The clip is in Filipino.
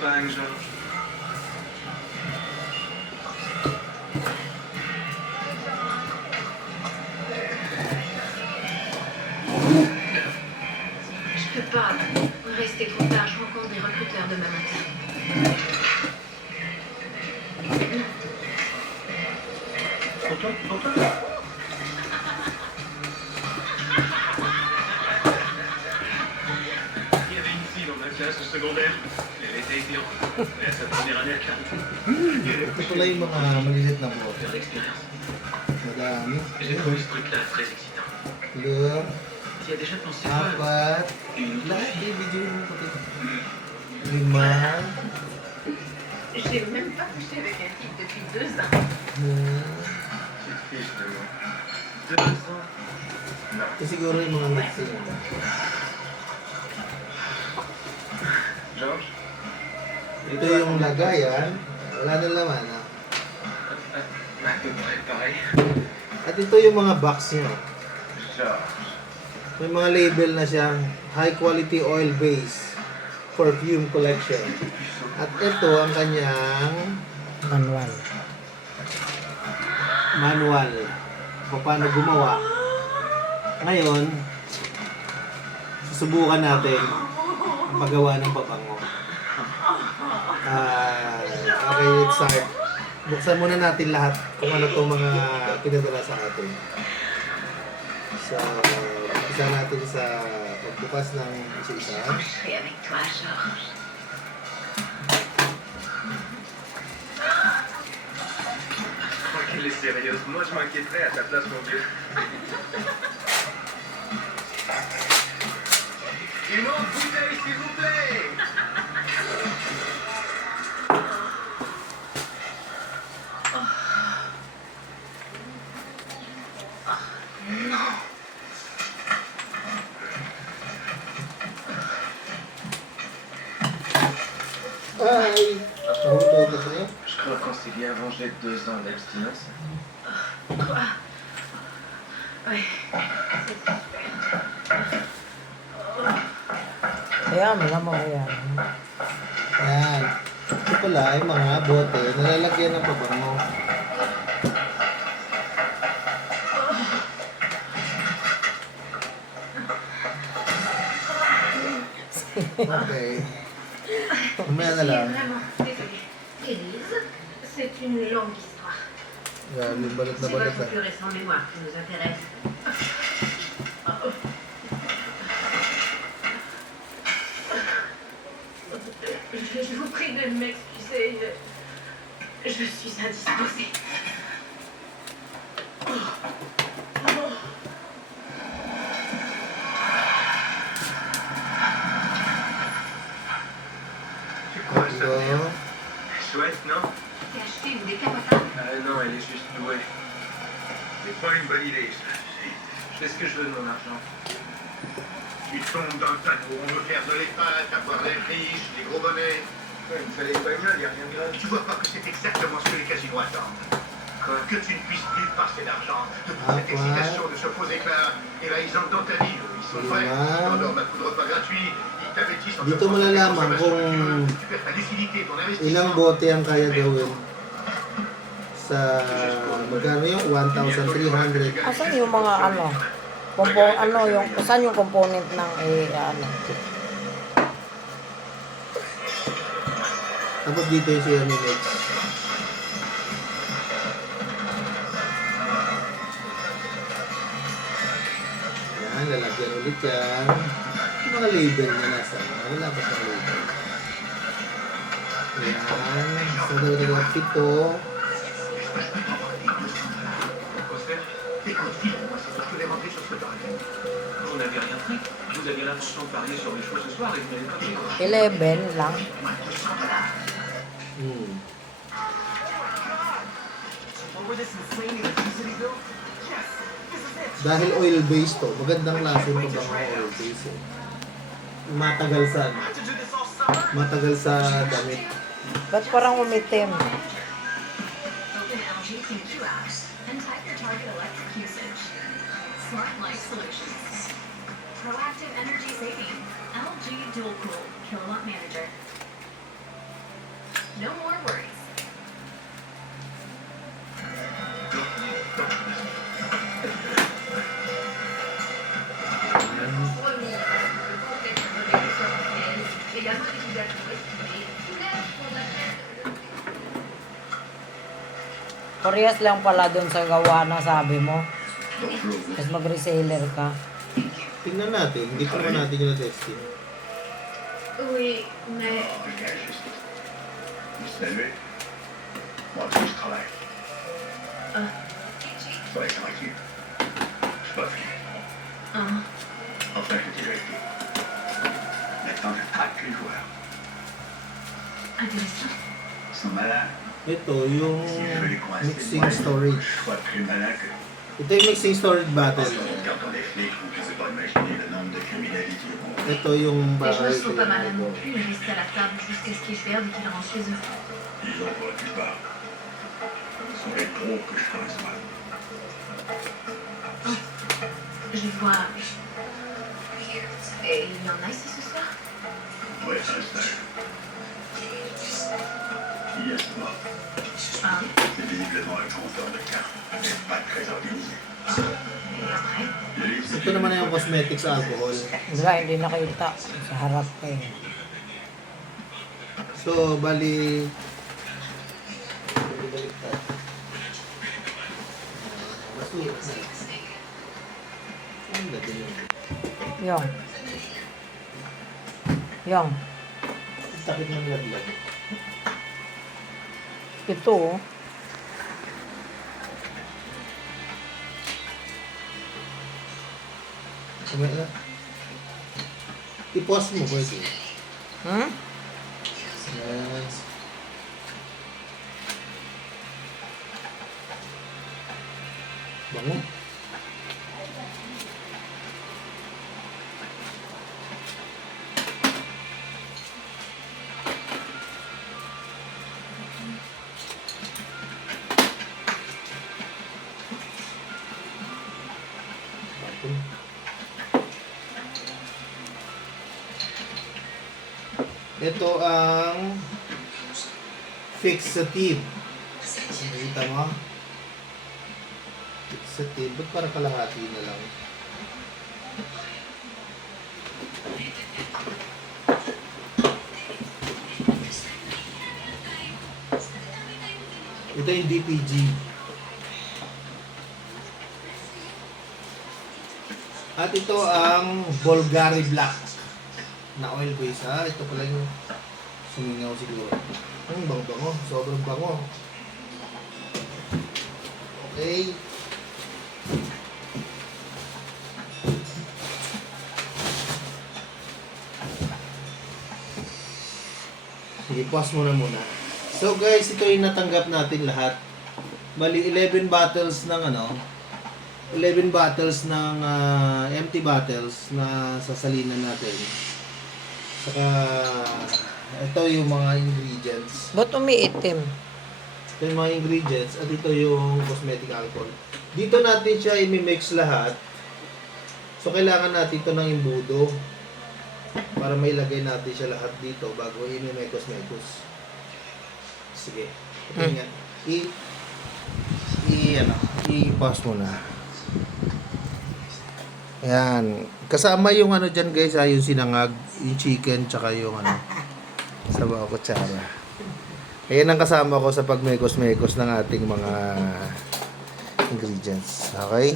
Georges. Je peux pas rester trop tard. Je rencontre des recruteurs demain matin. Pour toi Pour toi Il y avait une fille dans ma classe au secondaire. Ito pala yung mga maliliit na bote. Madami. Quoi apat, lahat yung video mo pati. Lima, J'ai même pas couché avec un type depuis deux ans. Deux ans ito siguro yung mga next yun. Ito yung lagayan. Wala na laman. ah. Près pareil. At ito yung mga box nyo. Georges. May mga label na siyang high quality oil base perfume collection. At ito ang kanyang Manual. manual kung paano gumawa. Ngayon, susubukan natin ang paggawa ng pabango. Ah, okay, let's start. Buksan muna natin lahat kung ano itong mga pinadala sa atin. So, isa natin sa pagbukas ng isa-isa. sérieuse. Moi, je m'inquiéterais à ta place, mon vieux. Une autre Na sa'yo? Je crois qu'on s'est bien vengé de deux ans d'abstinence. Quoi super. Ayan, malamang mo yan. Yan. Ito pala ay mga bote na lalagyan ng pabango. Okay. Lang. vraiment désolée. C'est une longue histoire. Grabe, balat na C'est balat votre ah. plus récent mémoire qui nous intéresse. Je, je vous prie de m'excuser. Je, je suis indisposée. C'est quoi ça Ito. Chouette, non T'es acheté une décapotable Ah non, elle est juste douée. C'est pas une bonne idée, ça. Je veux de mon argent. Tu tombes dans le panneau, on veut faire de l'EHPAD, avoir l'air riche, des gros bonnets. Ouais, il me fallait pas mieux, il y a rien de grave. Tu vois pas que c'est exactement ce que les casinos attendent Quoi? Que tu ne puisses plus passer d'argent, de Ah, cette ouais. excitation, de ce faux éclat. Et là, ils entrent dans ta vie, ils sont prêts. Ils t'endorment à coups de repas gratuits, ils t'avertissent en Dito malalaman consommations kung liquideuses. Tu perds ta lucidité, ton investissement. Ilang bote ang kaya gawin sa magkano yung 1,300 Asan yung mga ano? Kompo, ano yung, saan yung component ng eh, ano? tapos dito yung siya minutes yan lalagyan ulit yan. Yung mga label na nasa wala pa sa label. Yan so dagdagan pito Quoi faire 11 lang. hmm. dahil oil based to magandang lasa yung pabang oil based eh. matagal sa ano, matagal sa damit Ba't parang umitim? Dual Cool Kilowatt Manager. No more worries. Parehas lang pala dun sa gawa na sabi mo. Tapos mag-reseller ka. Tingnan natin. Hindi pa natin yung testing. Oui, mais savez, moi aussi je travaille. Ah. Soyez tranquille. Je suis pas fini. hein, Enfin, j'ai déjà été. Maintenant, je traque les joueurs. Intéressant. Ils sont malins. Ito yung je mixing storage. je Ito yung mixing storage battle. Quand on est flic, vous ne pouvez pas imaginer le nombre de criminels qui vont. Ito yung Les joueurs sont pas malins non plus, ils restent à la table jusqu'à ce qu'ils perdent et qu'ils rentrent chez eux. Disons pour la plupart. Ce sont les pros que je connaisse mal. Je vais voir. Et il y en a ici ce soir? Ouais, un stage. Hier soir, Ah, c'est visiblement un compteur de cartes, mais pas très organisé. et Ito naman na yung cosmetics sa alcohol. Wala, hindi nakita. Sa harap ka eh. So, bali... Yung. Yung. Takit ng laglag. Ito oh. Kumaya na. I-pause mo pwede. Hmm? Bango. Tapon. Ito ang fixative. Nakita mo? Fixative. Ba't parang kalahati na lang? Ito yung DPG. At ito ang Bulgari Black na oil base ha. Ito pala yung sumingaw siguro. Ang bang bango. Sobrang bango. Okay. Sige, pause muna muna. So guys, ito yung natanggap natin lahat. Bali, 11 bottles ng ano, 11 bottles ng ah, empty bottles na sasalinan natin. Saka, ito yung mga ingredients. Ba't umiitim? Ito yung mga ingredients at ito yung cosmetic alcohol. Dito natin siya i-mix lahat. So, kailangan natin ito ng imbudo para mailagay natin siya lahat dito bago i-mekos mekos. Sige. Ito Hmm. nga. I, i, ano, i-pause mo na. Ayan. Kasama yung ano dyan guys, ah, yung sinangag, yung chicken, tsaka yung ano, sa bawang kutsara. Ayan ang kasama ko sa pagmekos-mekos ng ating mga ingredients. Okay?